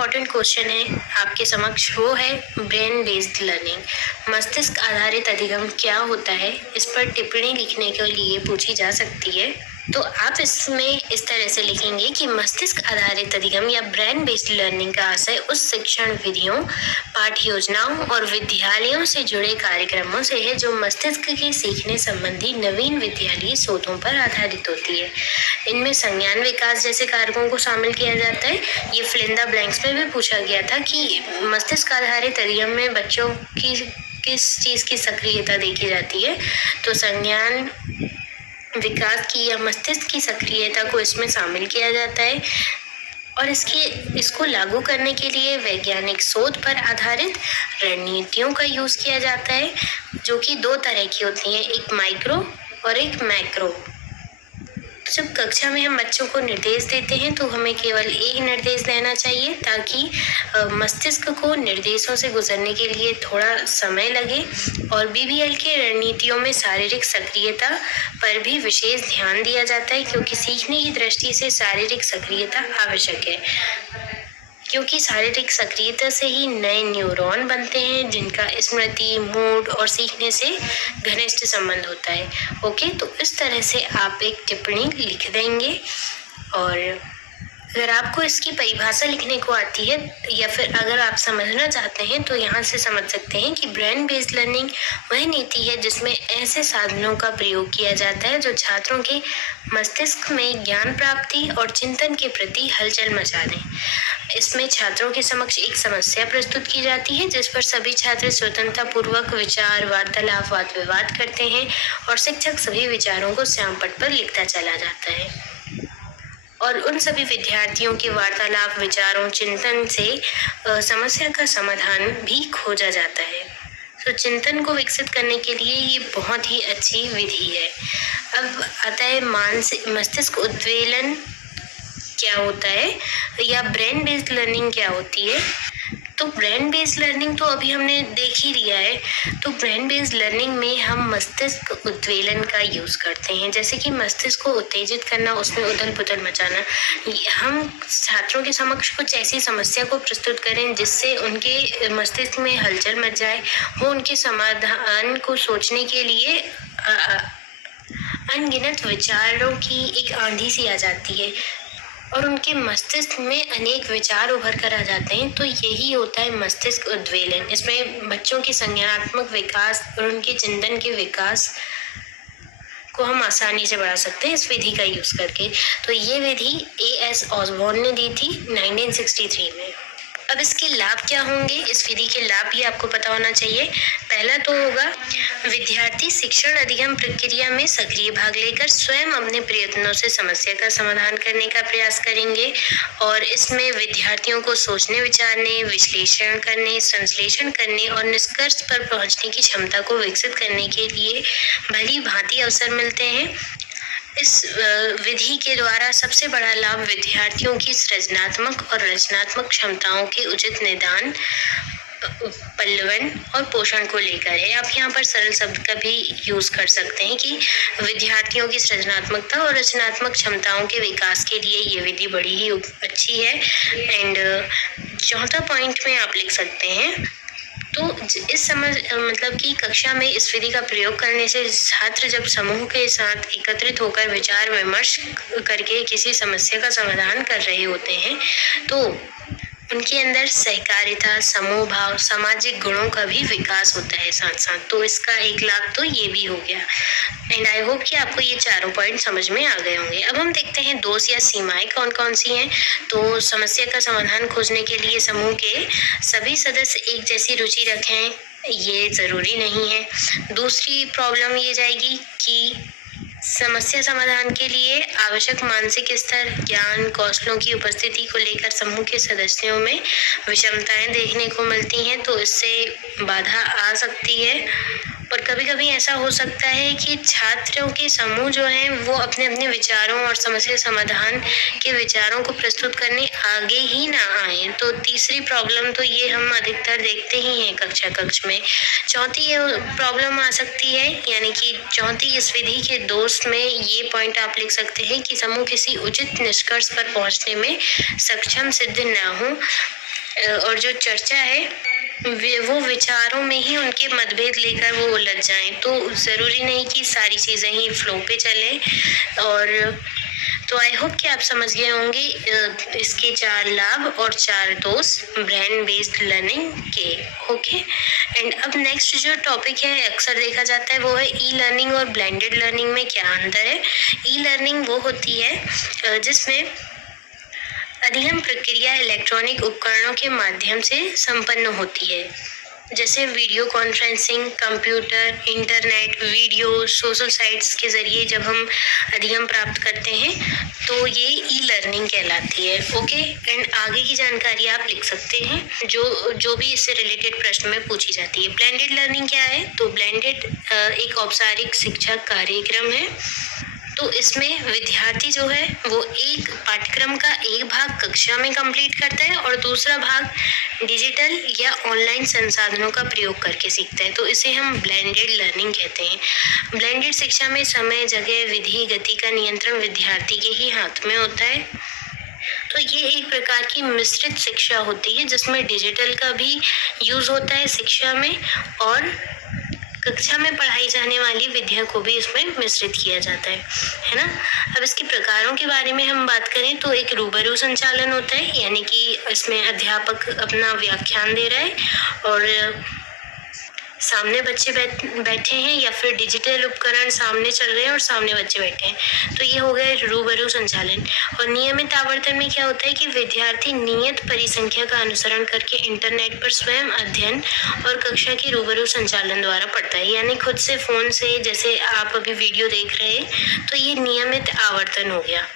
Important question है आपके समक्ष, वो है ब्रेन बेस्ड लर्निंग। मस्तिष्क आधारित अधिगम क्या होता है, इस पर टिप्पणी लिखने के लिए पूछी जा सकती है। तो आप इसमें इस तरह से लिखेंगे कि मस्तिष्क आधारित अधिगम या ब्रेन बेस्ड लर्निंग का आशय उस शिक्षण विधियों, पाठ्य योजनाओं और विद्यालयों से जुड़े कार्यक्रमों से है जो मस्तिष्क के सीखने संबंधी नवीन विद्यालयी शोधों पर आधारित होती है। इनमें संज्ञान विकास जैसे कारकों को शामिल किया जाता है। ये फिलिंदा ब्लैंक्स में भी पूछा गया था कि मस्तिष्क आधारित अधिगम में बच्चों की किस चीज की सक्रियता देखी जाती है, तो संज्ञान विकास की या मस्तिष्क की सक्रियता को इसमें शामिल किया जाता है। और इसको लागू करने के लिए वैज्ञानिक शोध पर आधारित रणनीतियों का यूज किया जाता है, जो कि दो तरह की होती हैं, एक माइक्रो और एक मैक्रो। जब कक्षा में हम बच्चों को निर्देश देते हैं तो हमें केवल एक निर्देश देना चाहिए ताकि मस्तिष्क को निर्देशों से गुजरने के लिए थोड़ा समय लगे। और बीबीएल के रणनीतियों में शारीरिक सक्रियता पर भी विशेष ध्यान दिया जाता है, क्योंकि सीखने की दृष्टि से शारीरिक सक्रियता आवश्यक है, क्योंकि शारीरिक सक्रियता से ही नए न्यूरॉन बनते हैं जिनका स्मृति, मूड और सीखने से घनिष्ठ संबंध होता है। ओके, तो इस तरह से आप एक टिप्पणी लिख देंगे। और अगर आपको इसकी परिभाषा लिखने को आती है या फिर अगर आप समझना चाहते हैं तो यहाँ से समझ सकते हैं कि ब्रेन बेस्ड लर्निंग वह नीति है जिसमें ऐसे साधनों का प्रयोग किया जाता है जो छात्रों के मस्तिष्क में ज्ञान प्राप्ति और चिंतन के प्रति हलचल मचा दें। इसमें छात्रों के समक्ष एक समस्या प्रस्तुत की जाती है जिस पर सभी छात्र स्वतंत्रतापूर्वक विचार, वार्तालाप, वाद विवाद करते हैं और शिक्षक सभी विचारों को श्यामपट्ट पर लिखता चला जाता है। और उन सभी विद्यार्थियों के वार्तालाप, विचारों, चिंतन से समस्या का समाधान भी खोजा जाता है। तो चिंतन को विकसित करने के लिए ये बहुत ही अच्छी विधि है। अब आता है मस्तिष्क उद्वेलन क्या होता है या ब्रेन बेस्ड लर्निंग क्या होती है। तो ब्रेन बेस्ड लर्निंग तो अभी हमने देख ही लिया है। तो ब्रेन बेस्ड लर्निंग में हम मस्तिष्क उद्वेलन का यूज करते हैं, जैसे कि मस्तिष्क को उत्तेजित करना, उसमें उथल पुथल मचाना। हम छात्रों के समक्ष कुछ ऐसी समस्या को प्रस्तुत करें जिससे उनके मस्तिष्क में हलचल मच जाए, वो उनके समाधान को सोचने के लिए अनगिनत विचारों की एक आंधी सी आ जाती है और उनके मस्तिष्क में अनेक विचार उभर कर आ जाते हैं। तो यही होता है मस्तिष्क उद्वेलन। इसमें बच्चों की संज्ञानात्मक विकास और उनके चिंतन के विकास को हम आसानी से बढ़ा सकते हैं इस विधि का यूज करके। तो ये विधि A.S. ऑसबॉर्न ने दी थी 1963 में। अब इसके लाभ क्या होंगे, इस विधि के लाभ भी आपको पता होना चाहिए। पहला तो होगा विद्यार्थी शिक्षण अधिगम प्रक्रिया में सक्रिय भाग लेकर स्वयं अपने प्रयत्नों से समस्या का समाधान करने का प्रयास करेंगे और इसमें विद्यार्थियों को सोचने, विचारने, विश्लेषण करने, संश्लेषण करने और निष्कर्ष पर पहुंचने की क्षमता को विकसित करने के लिए भली भांति अवसर मिलते हैं। इस विधि के द्वारा सबसे बड़ा लाभ विद्यार्थियों की सृजनात्मक और रचनात्मक क्षमताओं के उचित निदान, पल्लवन और पोषण को लेकर है। आप यहाँ पर सरल शब्द का भी यूज कर सकते हैं कि विद्यार्थियों की सृजनात्मकता और रचनात्मक क्षमताओं के विकास के लिए ये विधि बड़ी ही अच्छी है। एंड चौथा पॉइंट में आप लिख सकते हैं, तो इस मतलब कि कक्षा में इस विधि का प्रयोग करने से छात्र जब समूह के साथ एकत्रित होकर विचार विमर्श करके किसी समस्या का समाधान कर रहे होते हैं तो उनके अंदर सहकारिता, समूह भाव, सामाजिक गुणों का भी विकास होता है साथ साथ। तो इसका एक लाभ तो ये भी हो गया। एंड आई होप कि आपको ये चारों पॉइंट समझ में आ गए होंगे। अब हम देखते हैं दोष या सीमाएं कौन कौन सी हैं। तो समस्या का समाधान खोजने के लिए समूह के सभी सदस्य एक जैसी रुचि रखें, ये जरूरी नहीं है। दूसरी प्रॉब्लम ये जाएगी कि समस्या समाधान के लिए आवश्यक मानसिक स्तर, ज्ञान, कौशलों की उपस्थिति को लेकर समूह के सदस्यों में विषमताएं देखने को मिलती हैं, तो इससे बाधा आ सकती है। और कभी कभी ऐसा हो सकता है कि छात्रों के समूह जो हैं वो अपने अपने विचारों और समस्या समाधान के विचारों को प्रस्तुत करने आगे ही ना आए। तो तीसरी प्रॉब्लम तो ये हम अधिकतर देखते ही हैं कक्ष में। चौथी ये प्रॉब्लम आ सकती है, यानी कि चौथी इस विधि के दोष में ये पॉइंट आप लिख सकते हैं कि समूह किसी उचित निष्कर्ष पर पहुंचने में सक्षम सिद्ध ना हो और जो चर्चा है वो विचारों में ही उनके मतभेद लेकर वो उलझ जाएं। तो ज़रूरी नहीं कि सारी चीज़ें ही फ्लो पे चलें। और तो आई होप कि आप समझ गए होंगे इसके 4 लाभ और 4 दोष ब्रेन बेस्ड लर्निंग के। ओके, एंड अब नेक्स्ट जो टॉपिक है अक्सर देखा जाता है वो है ई लर्निंग और ब्लेंडेड लर्निंग में क्या अंतर है। ई लर्निंग वो होती है जिसमें अधिगम प्रक्रिया इलेक्ट्रॉनिक उपकरणों के माध्यम से संपन्न होती है, जैसे video conferencing, computer, internet, video, social sites के जरिए जब हम अधिगम प्राप्त करते हैं तो ये ई लर्निंग कहलाती है। ओके, एंड आगे की जानकारी आप लिख सकते हैं जो भी इससे रिलेटेड प्रश्न में पूछी जाती है। ब्लेंडेड लर्निंग क्या है? तो ब्लेंडेड एक औपचारिक शिक्षा कार्यक्रम है। तो इसमें विद्यार्थी जो है वो एक पाठ्यक्रम का एक भाग कक्षा में कंप्लीट करता है और दूसरा भाग डिजिटल या ऑनलाइन संसाधनों का प्रयोग करके सीखता है। तो इसे हम ब्लेंडेड लर्निंग कहते हैं। ब्लेंडेड शिक्षा में समय, जगह, विधि, गति का नियंत्रण विद्यार्थी के ही हाथ में होता है। तो ये एक प्रकार की मिश्रित शिक्षा होती है जिसमें डिजिटल का भी यूज होता है शिक्षा में और कक्षा में पढ़ाई जाने वाली विद्या को भी इसमें मिश्रित किया जाता है ना। अब इसके प्रकारों के बारे में हम बात करें तो एक रूबरू संचालन होता है, यानी कि इसमें अध्यापक अपना व्याख्यान दे रहा है और सामने बच्चे बैठे हैं, या फिर डिजिटल उपकरण सामने चल रहे हैं और सामने बच्चे बैठे हैं। तो ये हो गया रूबरू संचालन। और नियमित आवर्तन में क्या होता है कि विद्यार्थी नियत परिसंख्या का अनुसरण करके इंटरनेट पर स्वयं अध्ययन और कक्षा के रूबरू संचालन द्वारा पढ़ता है, यानी खुद से फोन से, जैसे आप अभी वीडियो देख रहे हैं, तो ये नियमित आवर्तन हो गया।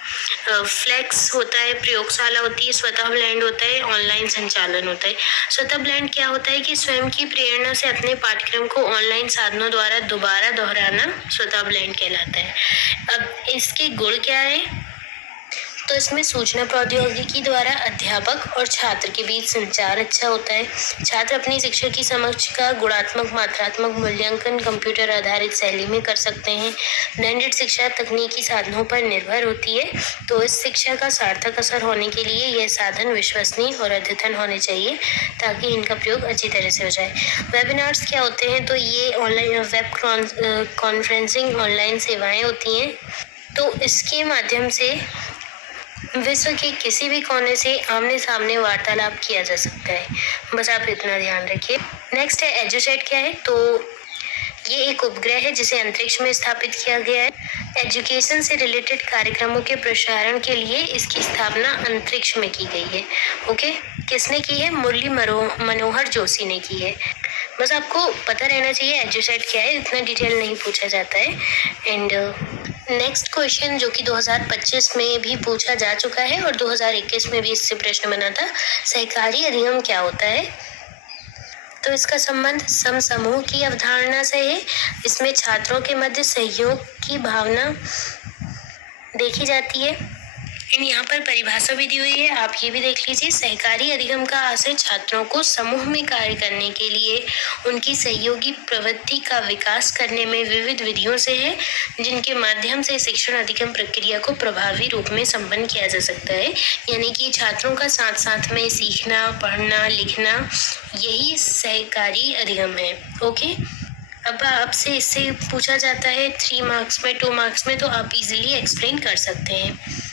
फ्लेक्स होता है, प्रयोगशाला होती है, स्वतः ब्लेंड होता है, ऑनलाइन संचालन होता है। स्वतः ब्लेंड क्या होता है कि स्वयं की प्रेरणा से अपने पाठ्यक्रम को ऑनलाइन साधनों द्वारा दोबारा दोहराना स्वतः ब्लेंड कहलाता है। अब इसके गुण क्या है? तो इसमें सूचना प्रौद्योगिकी द्वारा अध्यापक और छात्र के बीच संचार अच्छा होता है। छात्र अपनी शिक्षा की समझ का गुणात्मक मात्रात्मक मूल्यांकन कंप्यूटर आधारित शैली में कर सकते हैं। ब्लेंडेड शिक्षा तकनीकी साधनों पर निर्भर होती है, तो इस शिक्षा का सार्थक असर होने के लिए यह साधन विश्वसनीय और अद्यतन होने चाहिए ताकि इनका प्रयोग अच्छी तरह से हो जाए। वेबिनार्स क्या होते हैं? तो ये ऑनलाइन वेब कॉन्फ्रेंसिंग ऑनलाइन सेवाएं होती हैं। तो इसके माध्यम से विश्व के किसी भी कोने से आमने सामने वार्तालाप किया जा सकता है। बस आप इतना ध्यान रखिए। नेक्स्ट है एजुसेट क्या है? तो ये एक उपग्रह है जिसे अंतरिक्ष में स्थापित किया गया है। एजुकेशन से रिलेटेड कार्यक्रमों के प्रसारण के लिए इसकी स्थापना अंतरिक्ष में की गई है। ओके, किसने की है? मुरली मनोहर जोशी ने की है। बस आपको पता रहना चाहिए एजुसेट क्या है, इतना डिटेल नहीं पूछा जाता है। एंड नेक्स्ट क्वेश्चन जो कि 2025 में भी पूछा जा चुका है और 2021 में भी इससे प्रश्न बना था, सहकारी अधिगम क्या होता है? तो इसका संबंध समूह की अवधारणा से है। इसमें छात्रों के मध्य सहयोग की भावना देखी जाती है। यहाँ पर परिभाषा भी दी हुई है, आप ये भी देख लीजिए। सहकारी अधिगम का आशय छात्रों को समूह में कार्य करने के लिए उनकी सहयोगी प्रवृत्ति का विकास करने में विविध विधियों से है, जिनके माध्यम से शिक्षण अधिगम प्रक्रिया को प्रभावी रूप में संपन्न किया जा सकता है। यानी कि छात्रों का साथ साथ में सीखना, पढ़ना, लिखना, यही सहकारी अधिगम है। ओके, अब आपसे इससे पूछा जाता है 3 मार्क्स में, 2 मार्क्स में, तो आप इजीली एक्सप्लेन कर सकते हैं।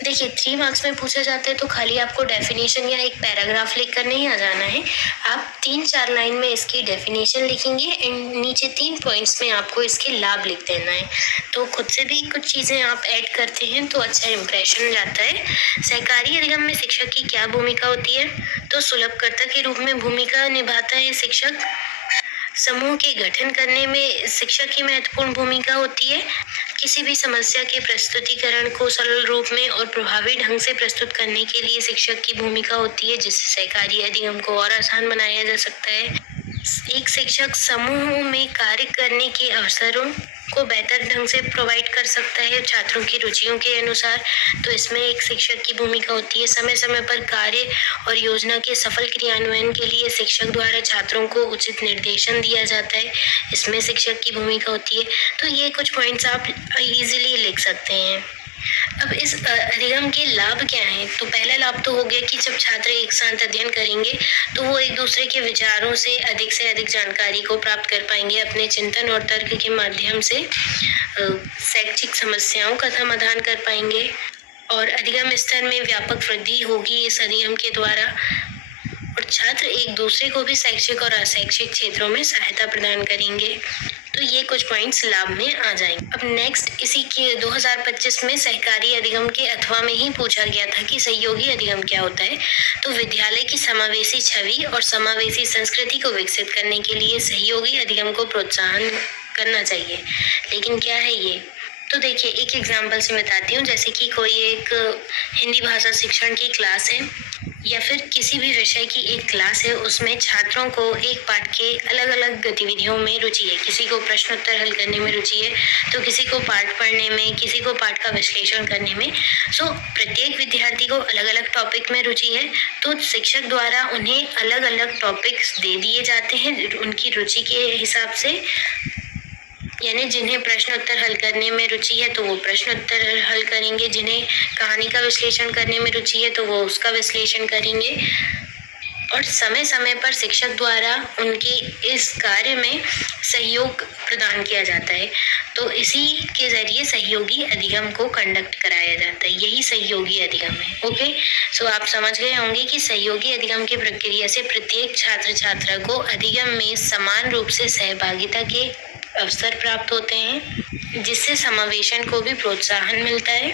देखिए 3 मार्क्स में पूछा जाता है तो खाली आपको डेफिनेशन या एक पैराग्राफ लिखकर नहीं आ जाना है। आप 3-4 लाइन में इसकी डेफिनेशन लिखेंगे एंड नीचे 3 पॉइंट्स में आपको इसके लाभ लिख देना है। तो खुद से भी कुछ चीज़ें आप ऐड करते हैं तो अच्छा इम्प्रेशन जाता है। सहकारी अधिगम में शिक्षक की क्या भूमिका होती है? तो सुलभकर्ता के रूप में भूमिका निभाता है शिक्षक। समूह के गठन करने में शिक्षक की महत्वपूर्ण भूमिका होती है। किसी भी समस्या के प्रस्तुतिकरण को सरल रूप में और प्रभावी ढंग से प्रस्तुत करने के लिए शिक्षक की भूमिका होती है, जिससे सहकारी अधिगम को और आसान बनाया जा सकता है। एक शिक्षक समूह में कार्य करने के अवसरों को बेहतर ढंग से प्रोवाइड कर सकता है छात्रों की रुचियों के अनुसार। तो इसमें एक शिक्षक की भूमिका होती है। समय समय पर कार्य और योजना के सफल क्रियान्वयन के लिए शिक्षक द्वारा छात्रों को उचित निर्देशन दिया जाता है, इसमें शिक्षक की भूमिका होती है। तो ये कुछ पॉइंट्स आप इजीली लिख सकते हैं। अब इस अधिगम के लाभ क्या हैं? तो पहला लाभ तो हो गया कि जब छात्र एक साथ अध्ययन करेंगे तो वो एक दूसरे के विचारों से अधिक जानकारी को प्राप्त कर पाएंगे। अपने चिंतन और तर्क के माध्यम से शैक्षिक समस्याओं का समाधान कर पाएंगे और अधिगम स्तर में व्यापक वृद्धि होगी इस अधिगम के द्वारा। और छात्र एक दूसरे को भी शैक्षिक और अशैक्षिक क्षेत्रों में सहायता प्रदान करेंगे। तो ये कुछ पॉइंट्स लाभ में आ जाएंगे। अब नेक्स्ट, इसी के 2025 में सहकारी अधिगम के अथवा में ही पूछा गया था कि सहयोगी अधिगम क्या होता है। तो विद्यालय की समावेशी छवि और समावेशी संस्कृति को विकसित करने के लिए सहयोगी अधिगम को प्रोत्साहन करना चाहिए। लेकिन क्या है ये? तो देखिए, एक एग्जाम्पल से बताती हूँ। जैसे कि कोई एक हिंदी भाषा शिक्षण की क्लास है या फिर किसी भी विषय की एक क्लास है, उसमें छात्रों को एक पाठ के अलग अलग गतिविधियों में रुचि है। किसी को प्रश्न उत्तर हल करने में रुचि है, तो किसी को पाठ पढ़ने में, किसी को पाठ का विश्लेषण करने में। सो प्रत्येक विद्यार्थी को अलग अलग टॉपिक में रुचि है, तो शिक्षक द्वारा उन्हें अलग अलग टॉपिक्स दे दिए जाते हैं उनकी रुचि के हिसाब से। यानी जिन्हें प्रश्न उत्तर हल करने में रुचि है तो वो प्रश्न उत्तर हल करेंगे, जिन्हें कहानी का विश्लेषण करने में रुचि है तो वो उसका विश्लेषण करेंगे। और समय समय पर शिक्षक द्वारा उनके इस कार्य में सहयोग प्रदान किया जाता है। तो इसी के जरिए सहयोगी अधिगम को कंडक्ट कराया जाता है। यही सहयोगी अधिगम है। ओके, सो आप समझ गए होंगे कि सहयोगी अधिगम की प्रक्रिया से प्रत्येक छात्र छात्रा को अधिगम में समान रूप से सहभागिता के अवसर प्राप्त होते हैं, जिससे समावेशन को भी प्रोत्साहन मिलता है।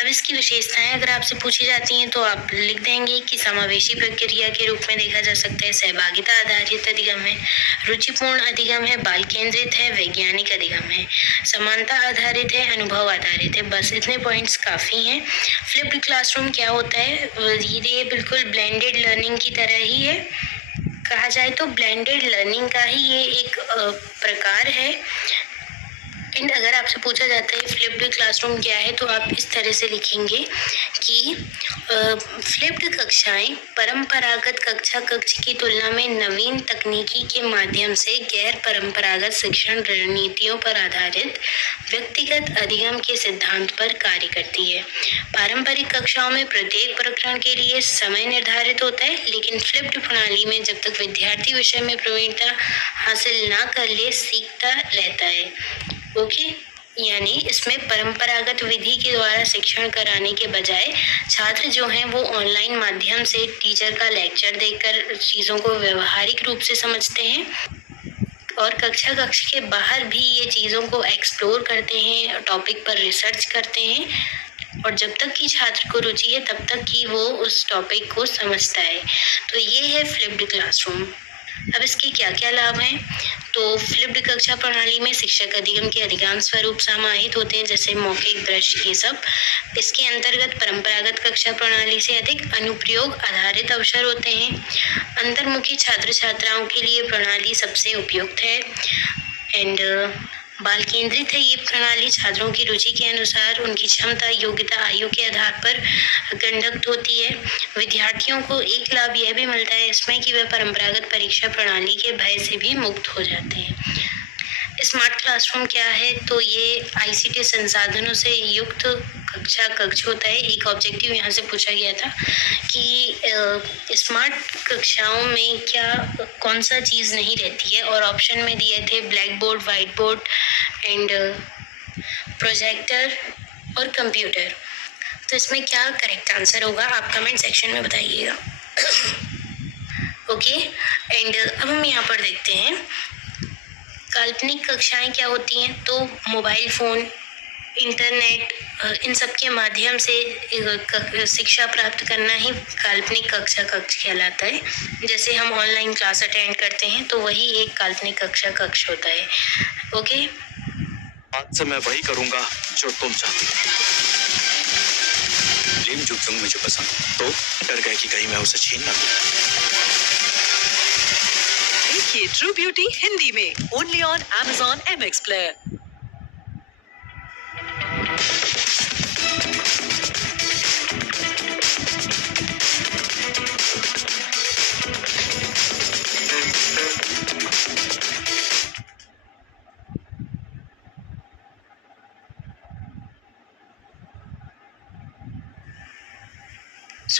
अब इसकी विशेषताएं अगर आपसे पूछी जाती हैं तो आप लिख देंगे कि समावेशी प्रक्रिया के रूप में देखा जा सकता है, सहभागिता आधारित अधिगम है, रुचिपूर्ण अधिगम है, बाल केंद्रित है, वैज्ञानिक अधिगम है, समानता आधारित है, अनुभव आधारित है। बस इतने पॉइंट्स काफी हैं। फ्लिप्ड क्लासरूम क्या होता है? ये बिल्कुल ब्लेंडेड लर्निंग की तरह ही है। कहा जाए तो ब्लेंडेड लर्निंग का ही ये एक प्रकार है। एंड अगर आपसे पूछा जाता है फ्लिप्ड क्लासरूम क्या है, तो आप इस तरह से लिखेंगे कि फ्लिप्ड कक्षाएं परंपरागत कक्षा कक्ष की तुलना में नवीन तकनीकी के माध्यम से गैर परंपरागत शिक्षण रणनीतियों पर आधारित व्यक्तिगत अधिगम के सिद्धांत पर कार्य करती है। पारंपरिक कक्षाओं में प्रत्येक प्रकरण के लिए समय निर्धारित होता है, लेकिन फ्लिप्ड प्रणाली में जब तक विद्यार्थी विषय में प्रवीणता हासिल ना कर ले, सीखता रहता है। ओके, यानी इसमें परंपरागत विधि के द्वारा शिक्षण कराने के बजाय छात्र जो हैं वो ऑनलाइन माध्यम से टीचर का लेक्चर देखकर चीज़ों को व्यवहारिक रूप से समझते हैं और कक्षा कक्ष के बाहर भी ये चीज़ों को एक्सप्लोर करते हैं, टॉपिक पर रिसर्च करते हैं और जब तक कि छात्र को रुचि है तब तक कि वो उस टॉपिक को समझता है। तो ये है फ्लिप्ड क्लासरूम। अब इसके क्या क्या लाभ हैं? तो फ्लिप्ड कक्षा प्रणाली में शिक्षक अधिगम के अधिकांश स्वरूप समाहित होते हैं, जैसे मौखिक, दृश्य, ये सब। इसके अंतर्गत परंपरागत कक्षा प्रणाली से अधिक अनुप्रयोग आधारित अवसर होते हैं। अंतर्मुखी छात्र छात्राओं के लिए प्रणाली सबसे उपयुक्त है। एंड बाल केंद्रित है ये प्रणाली। छात्रों की रुचि के अनुसार उनकी क्षमता, योग्यता, आयु के आधार पर कंडक्ट होती है। विद्यार्थियों को एक लाभ यह भी मिलता है इसमें कि वे परंपरागत परीक्षा प्रणाली के भय से भी मुक्त हो जाते हैं। स्मार्ट क्लासरूम क्या है? तो ये आईसीटी संसाधनों से युक्त कक्षा कक्ष होता है। एक ऑब्जेक्टिव यहाँ से पूछा गया था कि स्मार्ट कक्षाओं में क्या कौन सा चीज़ नहीं रहती है, और ऑप्शन में दिए थे black board, white board and projector और कंप्यूटर। तो इसमें क्या करेक्ट आंसर होगा आप कमेंट सेक्शन में बताइएगा। ओके, एंड अब हम यहाँ पर देखते हैं काल्पनिक कक्षाएं क्या होती हैं। तो मोबाइल फ़ोन, इंटरनेट, इन सब के माध्यम से शिक्षा प्राप्त करना ही काल्पनिक कक्षा कक्ष कहलाता है। जैसे हम ऑनलाइन क्लास अटेंड करते हैं तो वही एक काल्पनिक कक्षा कक्ष होता है। ओके, आज से मैं वही करूंगा जो तुम चाहती हो। लिम जुगजुंग मुझे पसंद, तो डर गए कि कहीं मैं उसे छीन ना लूं। देखिए ट्रू ब्यूटी हिंदी में only on Amazon MX Player।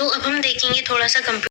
सो अब हम देखेंगे थोड़ा सा